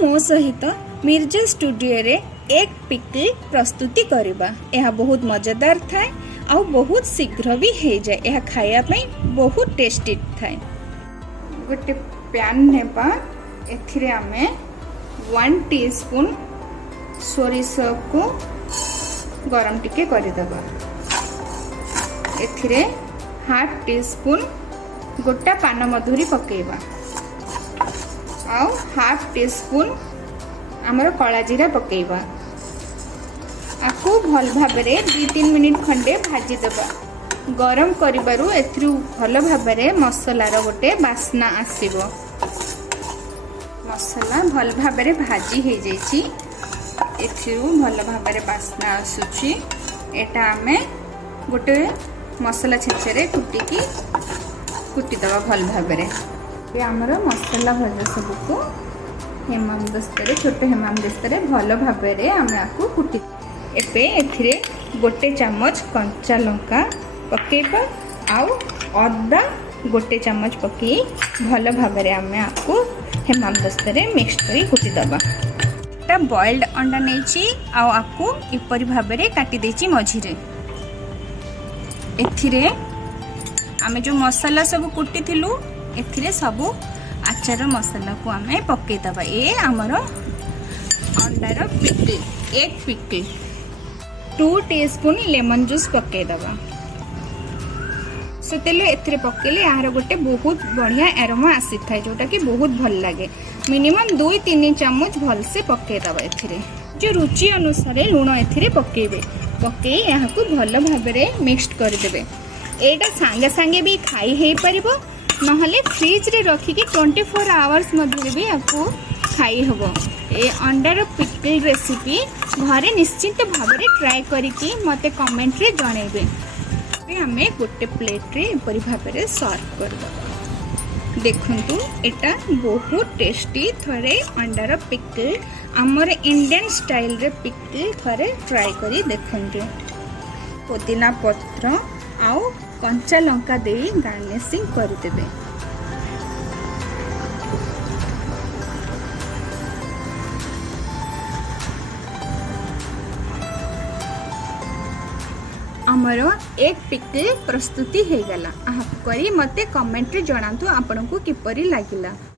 मो सहित मिर्जा स्टूडियो रे एक पिकल प्रस्तुति करबा। यह बहुत मजेदार थाए आउ बहुत शीघ्र भी हो जाए। यह खाया पई बहुत टेस्टी थाए। गोटे पैन नेबा एथिरे आमे 1 टीस्पून सोरिष को गरम टिके करि दबा। एथिरे 1/2 टीस्पून गोटा पान मधुरी पकेबा आउ 1/2 टीस्पून आमर कला जीरा पकेबा। आपको भल भाबरे 2-3 मिनिट खंडे भाजी दबा। गरम करिबारु एथरु भल भाबरे मसलार गोटे बास्ना आसीबो। मसला भल भाबरे भाजी हे जाइछि। एथरु भल भाबरे बास्ना आसुछि। एटा आमे गोटे मसला छेचरे कुटी दबा भल भाबरे। ये आमर मसला भजा सबको हेमाम दस्तारे छोटे हेमाम दस्तारे भल भाबरे आमे आकु कुटी। एबे एथिरे गोटे चामच कंचा लंका पकेबा आउ अदा गोटे चामच पके भल भाबरे आमे आकु हेमाम दस्तारे मिक्स करी कुटी दबा। ता बॉइल्ड अंडा नेछि आउ आकु इपरि भाबरे काटी देछि मझिरे। एथिरे आमे जो मसाला सब कुटी थिलु एथिरे सब आचार मसाला को आमे पके दबा। ए हमर अंडार पिकल एक पिकल 2 टीस्पून लेमन जूस पके दबा। से तेल एथिरे पकेले यार गोटे बहुत बढ़िया एरोमा आसी थाए जोटा कि बहुत भल लागे। मिनिमम 2-3 चामच भल से पके दबा। एथिरे जो रुचि अनुसार लूण एथिरे पकेबे। पके यहाँ को भल भाबरे मिक्स कर देबे। एटा सांगे सांगे भी खाई हे परिबो नहले फ्रिज रे रखी कि 24 आवर्स मध्य भी आपको खाई हबो। ए अंडार पिकल रेसिपी घरे निश्चित भाबरे ट्राई करिकि मते कमेंट रे जणैबे। हमें गोटे प्लेट रे परि भाबरे सर्व कर दबा। देखंतु एटा बहुत टेस्टी थरे अंडार पिकल हमर इंडियन स्टाइल रे पिकल थरे ट्राई करी देखंतु। पुदीना पत्र आउ कंचा लंका दे गार्निशिंग कर देबे। हमर एक पिकल प्रस्तुति हे गला। आप करी मते कमेंट रे जणातु आपन को किपरि लागिला।